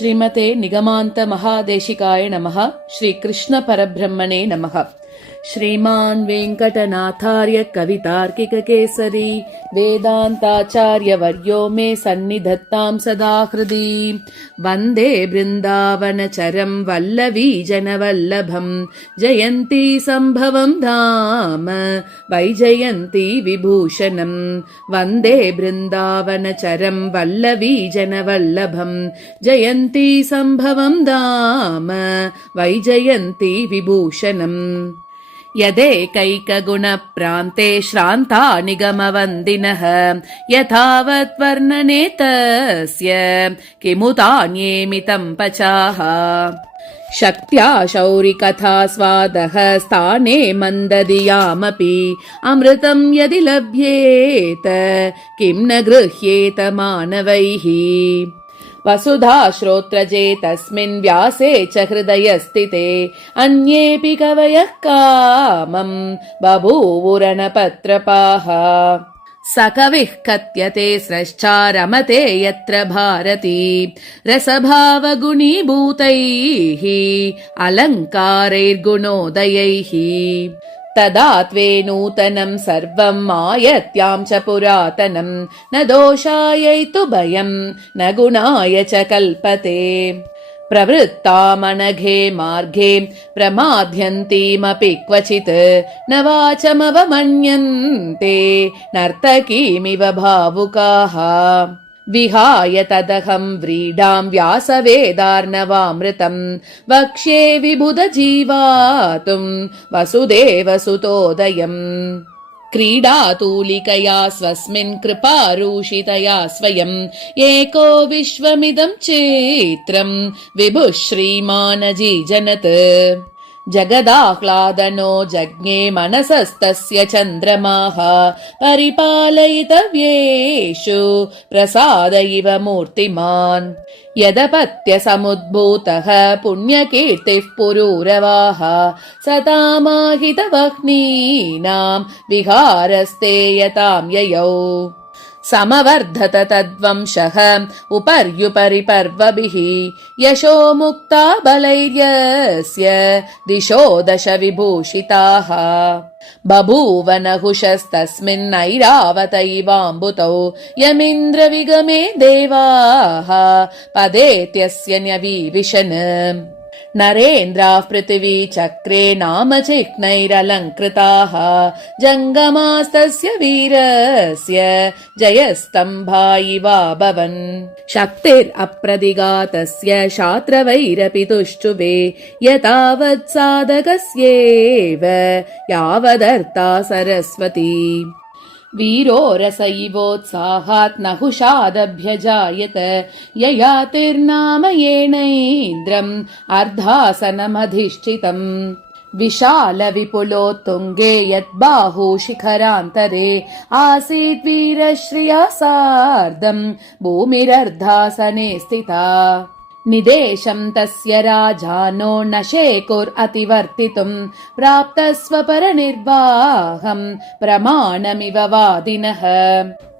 श्रीमते निगमान्त महादेशिकाय नमः। श्री कृष्ण परब्रह्मणे नमः। श्रीमान् वेङ्कटनाथार्य कवितार्किक केसरी वेदान्ताचार्य वर्यो मे सन्निधत्तां सदा हृदि। वन्दे बृन्दावनचरं वल्लवी जनवल्लभं जयन्ती सम्भवं धाम वैजयन्ती विभूषणम्। वन्दे बृन्दावनचरं वल्लवी जनवल्लभं जयन्ती सम्भवं धाम वैजयन्ती विभूषणम्। यदेकैकगुणप्रान्ते श्रान्ता निगमवन्दिनः यथावत् वर्णने तस्य किमुतान्येमितं पचाः। शक्त्या शौरिकथा स्वादः स्थाने मन्दधियामपि अमृतं यदि लभ्येत किं न गृह्येत मानवैः। वसुधा श्रोत्रजे तस्मिन् व्यासे च हृदयस्थिते अन्येऽपि कवयः कामं बभूवुरनपत्रपाः। स कविः कथ्यते स्रष्टा रमते यत्र भारती रसभावगुणीभूतैः अलङ्कारैर्गुणोदयैः। तदा त्वे नूतनं सर्वं मायत्यां च पुरातनं न दोषायै तु भयं न गुणाय च कल्पते। प्रवृत्तामनघे मार्गे प्रमाद्यन्तीमपि क्वचित् न वाचमवमन्यन्ते नर्तकीमिव भावुकाः। विहाय तदहं व्रीडां व्यासवेदार्णवामृतं वक्ष्ये विबुधजीवातुं वसुदेवसुतोदयम्। क्रीडातूलिकया स्वस्मिन् कृपारूषितया स्वयं एको विश्वमिदं चित्रं विभुः श्रीमानजीजनत्। जगदाह्लादनो जज्ञे मनसस्तस्य चन्द्रमाः परिपालयितव्येषु प्रसाद इव मूर्तिमान्। यदपत्य समुद्भूतः पुण्यकीर्तिः पुरूरवाः सतामाहितवह्नीनां विहारस्ते यतां ययौ। समवर्धत तद्वंशः उपर्युपरि पर्वभिः यशो मुक्ता बलैर्यस्य दिशो दश विभूषिताः। बभूव नहुषस्तस्मिन्नैरावतैवाम्बुतौ यमिन्द्र विगमे देवाः पदेत्यस्य न्यवीविशन्। नरेन्द्राः पृथिवी चक्रे नाम चिह्नैरलङ्कृताः जङ्गमास्तस्य वीरस्य जयस्तम्भा इवाभवन्। शक्तिरप्रदिगातस्य शात्रवैरपि तुष्टुवे यतावत् साधकस्येव यावदर्ता सरस्वती। वीरो रसैवोत्साहात् नहुषादभ्यजायत ययातिर्नाम येनैन्द्रम् अर्धासनमधिष्ठितम्। विशाल विपुलोत्तुङ्गे यद्बाहु शिखरान्तरे आसीत् वीरश्रिया सार्धम् भूमिरर्धासने स्थिता। निदेशं तस्य राजानो न शेकुरतिवर्तितुम् प्राप्तस्वपरनिर्वाहम् प्रमाणमिव वादिनः।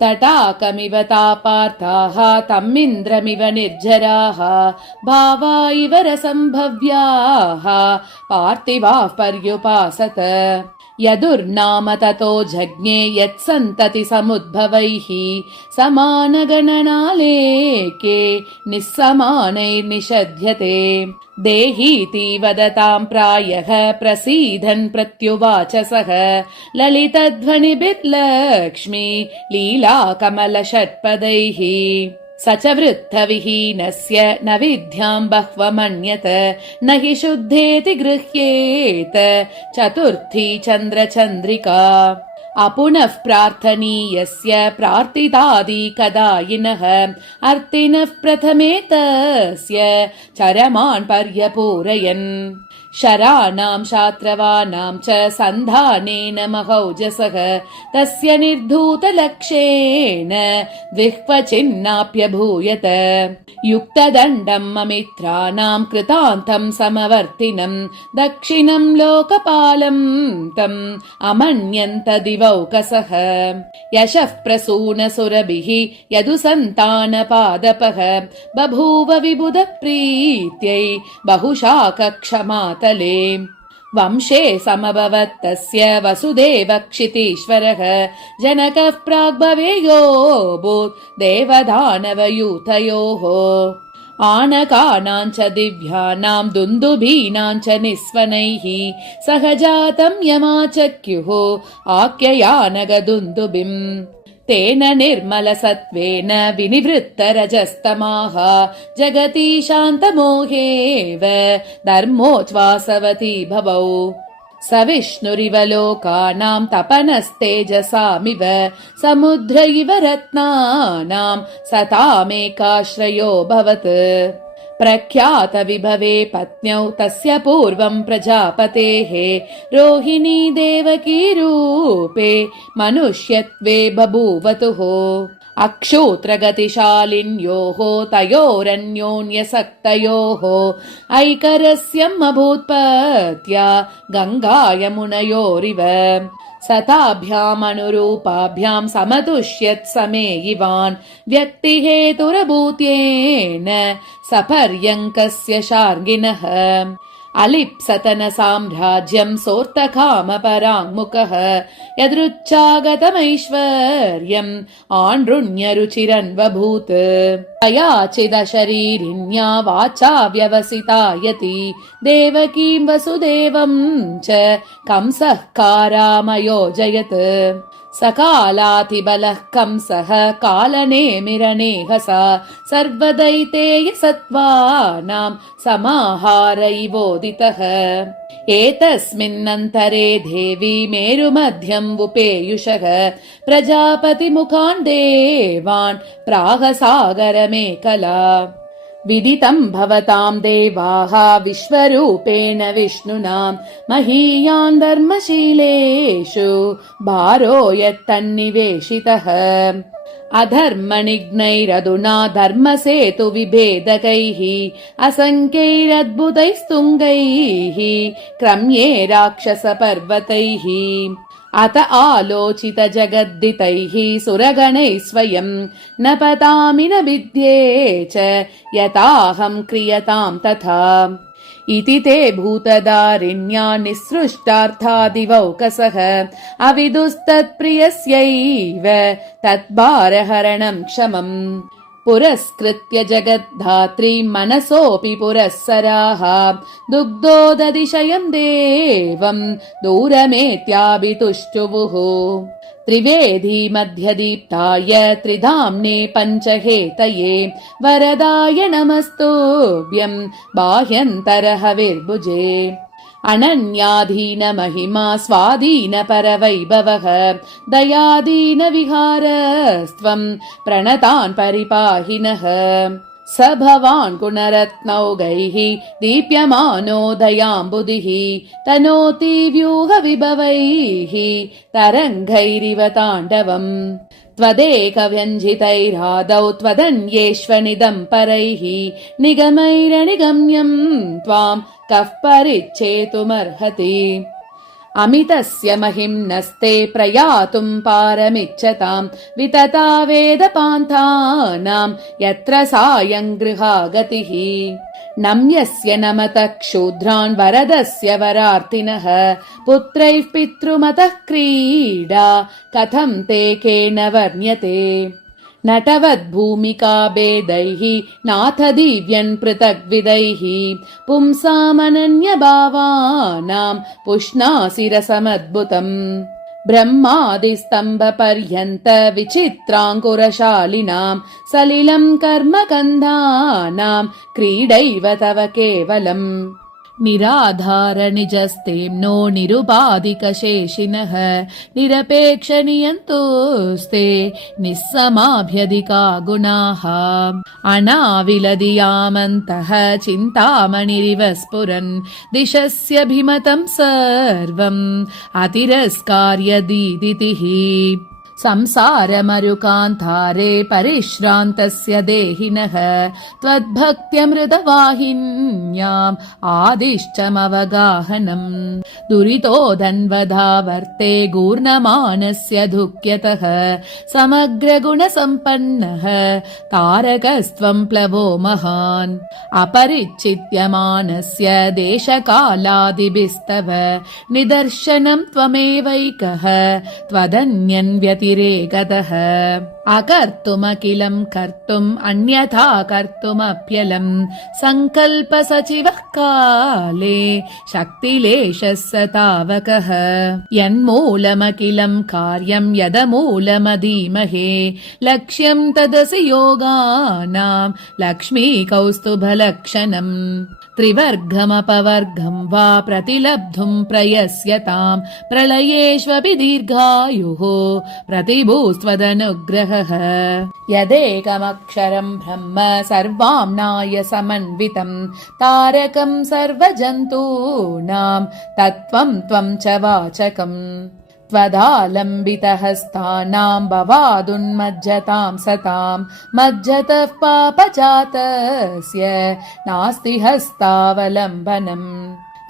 तटाकमिव तापार्ताः तमिन्द्रमिव निर्झराः भावा इव रसम्भव्याः पार्थिवाः पर्युपासत। यदुर्नाम ततो जज्ञे यत्सन्तति समुद्भवैः समानगणनालेके निस्समानैर्निषध्यते। देहीति वदतां प्रायः प्रसीदन् प्रत्युवाच सः ललितध्वनिभिर्लक्ष्मी लीलाकमलषट्पदैः। स च वृत्तविहीनस्य न विद्यां बह्वमन्यत न हि शुद्धेति गृह्येत चतुर्थी चन्द्रचन्द्रिका। अपुनः प्रार्थनीयस्य प्रार्थितादिकदायिनः अर्तिनः प्रथमे तस्य चरमान् पर्यपूरयन्। शराणां शात्रवानां च सन्धानेन महौजसः तस्य निर्धूतलक्षेण द्विक्वचिन्नाप्यभूयत युक्तदण्डम् अमित्राणां कृतान्तं समवर्तिनं दक्षिणं लोकपालं तम् अमन्यन्त दिवौकसः यशः प्रसूनसुरभिः यदुसन्तानपादपः बभूव विबुधप्रीत्यै बहुशाकक्षमातले वंशे समभवत्तस्य वसुदेवक्षितीश्वरः जनकः प्राग्भवेयोऽभूत् देवदानवयूथयोः आनकानां च दिव्यानां दुन्दुभीनां च निस्वनैः सह जातं यमाचक्युः आख्ययानगदुन्दुभिम् तेन निर्मलसत्त्वेन विनिवृत्तरजस्तमाः जगति शान्तमोहेव धर्मोच्छ्वासवती भवौ स विष्णुरिव लोकानां तपनस्तेजसामिव समुद्र इव रत्नानां सतामेकाश्रयोऽभवत् प्रख्यात विभवे पत्न्यौ तस्य पूर्वं प्रजापतेः रोहिणी देवकी रूपे मनुष्यत्वे बभूवतुः अक्षोत्रगतिशालिन्योः तयोरन्योन्यसक्तयोः ऐकरस्यम् अभूत्पत्या गङ्गा यमुनयोरिव सताभ्यामनुरूपाभ्यां समतुष्यत् समे इवान् व्यक्तिहेतुरभूत्येन सपर्यङ्कस्य शार्ङ्गिनः अलिप्सतन साम्राज्यं सोऽर्थकामपराङ्मुखः यदृच्छागतमैश्वर्यम् आनृण्यरुचिरन्वभूत् अयाचिदशरीरिण्या वाचा व्यवसितायति देवकीं वसुदेवं च कंसः कारामयोजयत् सकालातिबलः कंसः कालनेमिरनेहसा सर्वदैतेय सत्त्वानां समाहारैवोदितः एतस्मिन्नन्तरे देवी मेरुमध्यम् उपेयुषः प्रजापतिमुखान् देवान् प्राहसागरमेकला विदितं भवतां देवाः विश्वरूपेण विष्णुना महीयान् धर्मशीलेषु भारो यत्तन्निवेशितः अधर्मनिघ्नैरधुना धर्मसेतुविभेदकैः असङ्ख्यैरद्भुतैस्तुङ्गैः क्रम्ये राक्षसपर्वतैः अत आलोचित जगद्दितैः सुरगणैः स्वयं न पतामि न विद्ये च यताहं क्रियतां तथा इति ते भूतदारिण्या निःसृष्टार्थादिवौकसः अविदुस्तत्प्रियस्यैव तद्भारहरणं क्षमम् पुरस्कृत्य जगद्धात्रीं मनसोऽपि पुरःसराः दुग्धोदधिशयं देवं दूरमेत्याभितुष्टुवुः त्रिवेदी मध्यदीप्ताय त्रिधाम्ने पञ्चहेतये वरदाय नमस्तुभ्यं बाह्यन्तरहविर्भुजे अनन्याधीनमहिमा स्वाधीनपरवैभवः दयाधीनविहारस्त्वं प्रणतान् परिपाहि नः स भवान् गुणरत्नौघैः दीप्यमानो दयाम्बुधिः तनोति व्यूहविभवैः तरङ्गैरिव ताण्डवम् त्वदेकव्यञ्जितैरादौ त्वदन्येष्वनिदं परैः निगमैरनिगम्यं त्वां कः परिच्छेतुमर्हति अमितस्य महिम्नस्ते प्रयातुं पारमिच्छतां वितता वेदपान्थानां यत्र सायं गृहा गतिः नम्यस्य नमतः क्षूद्रान् वरदस्य वरार्तिनः पुत्रैः पितृमतः क्रीडा कथं ते केन वर्ण्यते नटवद्भूमिका भेदैः नाथ दिव्यन् पृथग्विदैः पुंसामनन्यभावानां पुष्णासि रसमद्भुतम् ब्रह्मादिस्तम्भपर्यन्त विचित्राङ्कुरशालिनां सलिलं कर्मकन्धानां क्रीडैव तव केवलम् निराधारनिजस्तेम्नो निरुपाधिकशेषिनः निरपेक्षनियन्तोस्ते निःसमाभ्यधिका गुणाः अनाविलदियामन्तः चिन्तामणिरिव स्फुरन् दिशस्यभिमतं सर्वम् अतिरस्कार्यदीदितिः संसारमरुकान्तारे परिश्रान्तस्य देहिनः त्वद्भक्त्यमृतवाहिन्याम् आदिष्टमवगाहनम् दुरितोदन्वधावर्ते गूर्णमानस्य दुःख्यतः समग्रगुणसम्पन्नः तारकस्त्वम् प्लवो महान् अपरिच्छिद्यमानस्य देशकालादिभिस्तव निदर्शनम् त्वमेवैकः त्वदन्यन्व्यतिरेकतः अकर्तुमखिलम् कर्तुम् अन्यथा कर्तुमप्यलम् सङ्कल्पसचिवः काले शक्तिलेशः स तावकः यन्मूलमखिलम् कार्यम् यदमूलमधीमहे लक्ष्यम् तदसि योगानाम् लक्ष्मीकौस्तुभलक्षणम् त्रिवर्गमपवर्गम् वा प्रतिलब्धुम् प्रयस्यताम् प्रलयेष्वपि दीर्घायुः प्रतिभूस्त्वदनुग्रहः यदेकमक्षरम् ब्रह्म सर्वाम्नाय समन्वितम् तारकम् सर्वजन्तूनाम् तत्त्वम् त्वम् च वाचकम् त्वदालम्बितहस्तानाम् भवादुन्मज्जताम् सताम् मज्जतः पापजातस्य नास्ति हस्तावलम्बनम्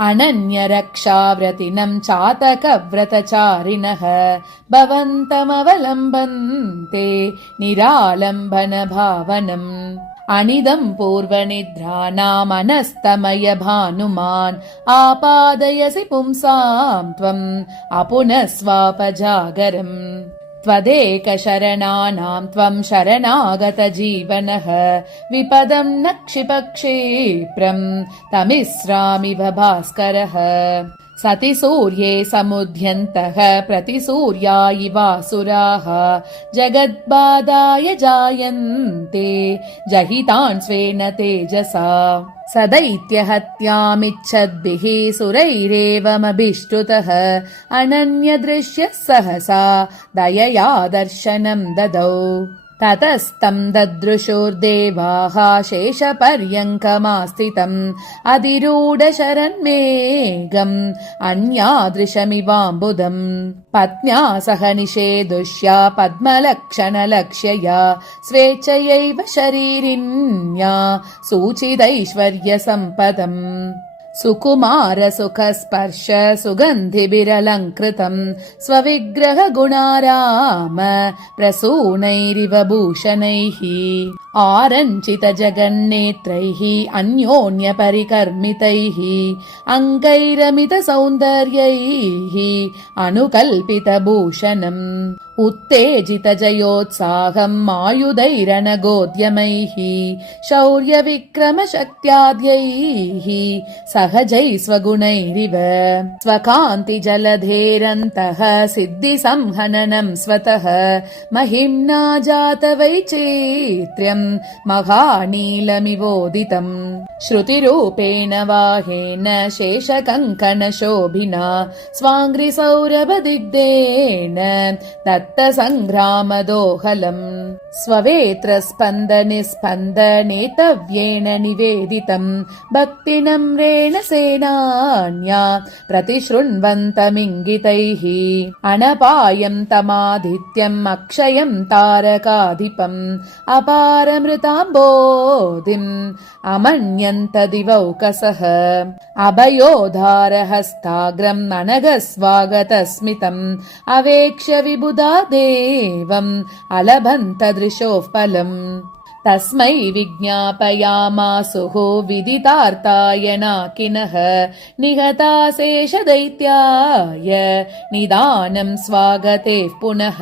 अनन्यरक्षाव्रतिनम् चातकव्रतचारिणः भवन्तमवलम्बन्ते निरालम्बनभावनम् अनिदम् पूर्वनिद्राणामनस्तमयभानुमान् आपादयसि पुंसाम् त्वम् अपुनस्वापजागरम् त्वदेकशरणानाम् त्वम् शरणागतजीवनः विपदम् न क्षिपक्षिप्रम् तमिस्रामिव भास्करः सति सूर्ये समुद्यन्तः प्रतिसूर्या इवासुराः जगद्बाधाय जायन्ते जहितान् स्वेन तेजसा सदैत्यहत्यामिच्छद्भिः सुरैरेवमभिष्टुतः अनन्यदृश्यः सहसा दयया दर्शनम् ददौ ततस्तम् ददृशुर्देवाः शेषपर्यङ्कमास्थितम् अधिरूढशरन्मेघम् अन्यादृशमिवाम्बुदम् पत्न्या सह निषेदुष्या पद्मलक्षणलक्ष्यया स्वेच्छयैव शरीरिण्या सूचिदैश्वर्यसम्पदम् सुकुमारसुखस्पर्श सुगन्धिभिरलङ्कृतम् स्वविग्रहगुणाराम प्रसूनैरिव भूषणैः आरञ्चितजगन्नेत्रैः अन्योन्यपरिकर्मितैः अङ्गैरमितसौन्दर्यैः अनुकल्पितभूषणम् उत्तेजितजयोत्साहम् आयुधैरनगोद्यमैः शौर्यविक्रमशक्त्याद्यैः सहजैः स्वगुणैरिव स्वकान्तिजलधेरन्तः सिद्धिसंहननम् स्वतः महिम्ना जातवैचित्र्यम् महानीलमिवोदितम् श्रुतिरूपेण वाहेन शेषकङ्कणशोभिना स्वाङ्घ्रिसौरभदिग्धेन दत्तसङ्ग्रामदोहलम् स्ववेत्रस्पन्दनिस्पन्दनेतव्येन निवेदितम् भक्तिनम्रेण सेनान्या प्रतिशृण्वन्तमिङ्गितैः अनपायम् तमादित्यम् अक्षयम् तारकाधिपम् अपारमृताम्बोधिम् अमन्यन्त दिवौकसः अभयोधारहस्ताग्रम् अनघस्वागतस्मितम् अवेक्ष्य विबुधा देवम् अलभन्त दृशोः फलम् तस्मै विज्ञापयामासुः विदितार्ताय नाकिनः निहताशेषदैत्याय निदानम् स्वागतेः पुनः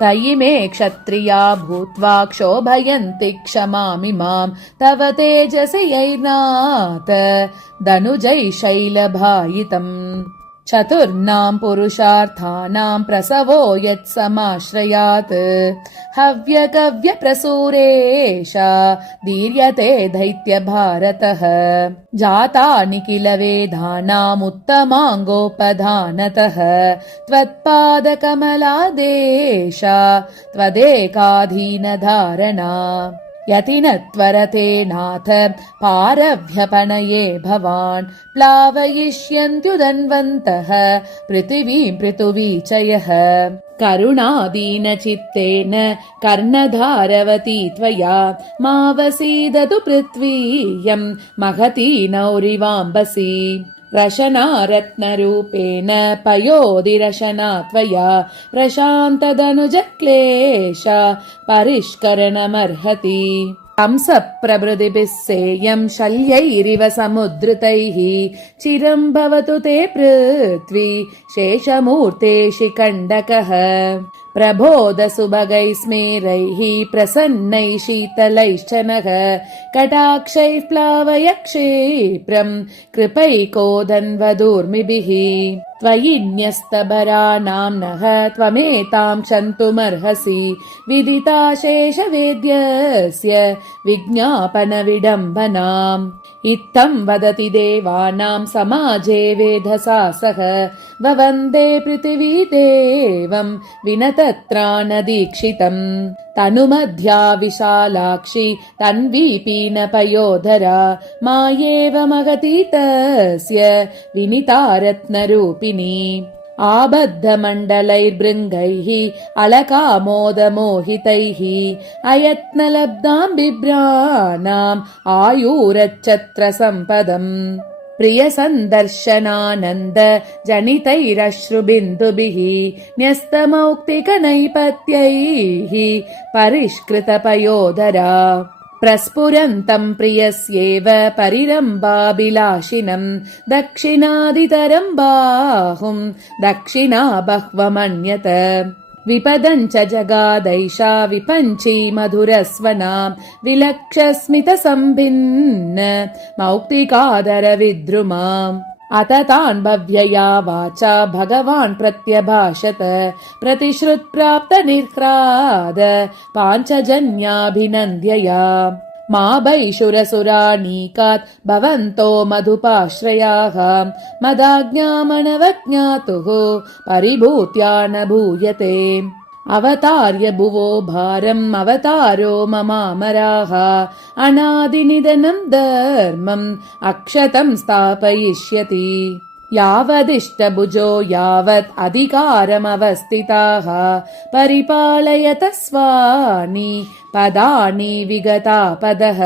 तयि मे क्षत्रिया भूत्वा क्षोभयन्ति क्षमामिमाम् तव तेजसि यैर्नाथ दनुजै शैलभायितम् चतुर्णां पुरुषार्थानां प्रसवो यत्समाश्रयात् हव्यकव्यप्रसूरेषा दीर्यते दैत्यभारतः जातानि किल वेदानामुत्तमाङ्गोपधानतः त्वत्पादकमलादेशा त्वदेकाधीनधारणा यति न त्वरते नाथ पारभ्यपणये भवान् प्लावयिष्यन्त्युदन्वन्तः पृथिवीं पृथुवीचयः करुणादीनचित्तेन कर्णधारवती त्वया मावसीदतु पृथ्वीयं महती नौरिवाम्बसि रशनारत्नरूपेण पयोधिरशना त्वया प्रशान्तदनुजक्लेश परिष्करणमर्हति हंसप्रभृतिभिः सेयं शल्यैरिव समुद्धृतैः चिरं भवतु ते पृथ्वी शेषमूर्ते शिखण्डकः प्रबोधसुभगैः स्मेरैः प्रसन्नैः शीतलैश्च नः कटाक्षैः प्लावय क्षिप्रं कृपैकोदन्वदूर्मिभिः त्वयि न्यस्तबराणां नः त्वमेतां क्षन्तुमर्हसि विदिताशेषवेद्यस्य विज्ञापनविडम्बनाम् इत्थं वदति देवानां समाजे वेधसा सह ववन्दे पृथिवी देवं विनतत्राणदीक्षितम् तनुमध्या विशालाक्षि तन्वी पीनपयोधरा मायेव महती तस्य विनिता रत्नरूपिणी आबद्धमण्डलैर्भृङ्गैः अलकामोदमोहितैः अयत्नलब्धां बिभ्राणाम् आयुरच्छत्रसम्पदम् प्रियसन्दर्शनानन्द जनितैरश्रुबिन्दुभिः न्यस्तमौक्तिकनैपत्यैः परिष्कृतपयोधरा प्रस्फुरन्तं प्रियस्येव परिरम्भाभिलाषिनम् दक्षिणादितरं बाहुं दक्षिणा बह्वमन्यत विपदञ्च जगादैषा विपञ्ची मधुरस्वनां विलक्षस्मितसम्भिन्न मौक्तिकादरविद्रुमाम् अत तान् भव्यया वाचा भगवान् प्रत्यभाषत प्रतिश्रुत्प्राप्तनिह्राद पाञ्चजन्याभिनन्द्यया मा वैशुरसुराणीकात् भवन्तो मधुपाश्रयाः मदाज्ञामनवज्ञातुः परिभूत्या न भूयते अवतार्य भुवो भारम् अवतारो ममामराः अनादिनिधनं धर्मम् अक्षतं स्थापयिष्यति यावदिष्टभुजो यावत् अधिकारमवस्थिताः परिपालयत स्वानि पदानि विगतापदः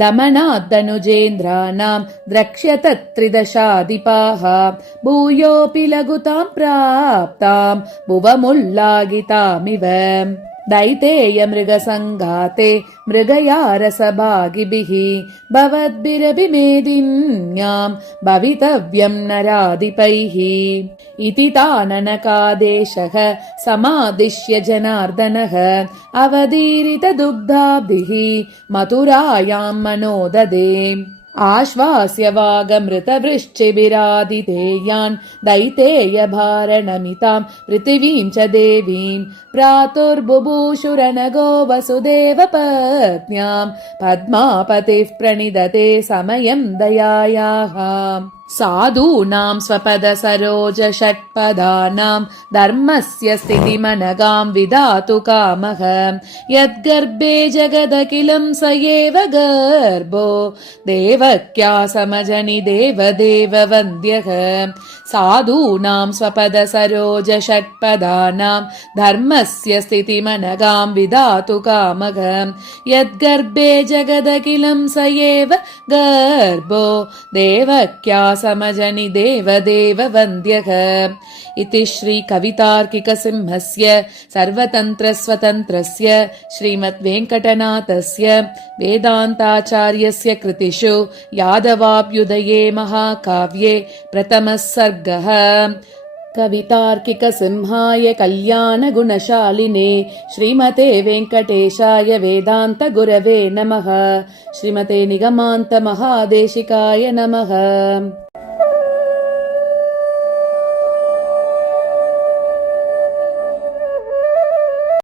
दमनाद्दनुजेन्द्राणां द्रक्ष्यत त्रिदशाधिपाः भूयोऽपि लघुतां प्राप्तां भुवमुल्लागितामिव दैतेय मृगसङ्घाते मृगयारसभागिभिः भवद्भिरभिमेदिन्यां भवितव्यं नराधिपैः इति ताननकादेशः समादिश्य जनार्दनः अवदीरितदुग्धाब्धिः मथुरायां मनोददे आश्वास्य वागमृतवृश्चिभिरादितेयान् दैतेय भारणमितां पृथिवीं च देवीं प्रातुर्बुभूषुरनगो वसुदेव पत्न्यां पद्मापतिः प्रणिदते समयं दयायाः साधूनां स्वपद सरोज षट्पदानां धर्मस्य स्थितिमनगां विधातु कामः यद्गर्भे जगदखिलं स एव गर्भो देवक्या समजनि देवदेव वन्द्यः साधूनां स्वपद सरोज षट्पदानां धर्मस्य स्थितिमनगां विधातु कामः यद्गर्भे जगदखिलं स एव गर्भो देवक्या समजनि देवदेव वन्द्यः इति श्री कवितार्किकसिंहस्य सर्वतन्त्रस्वतन्त्रस्य श्रीमद्वेङ्कटनाथस्य वेदान्ताचार्यस्य कृतिषु यादवाभ्युदये महाकाव्ये प्रथमः सर्गः। कवितार्किकसिंहाय कल्याणगुणशालिने श्रीमते वेङ्कटेशाय वेदान्तगुरवे नमः। श्रीमते निगमान्तमहादेशिकाय नमः।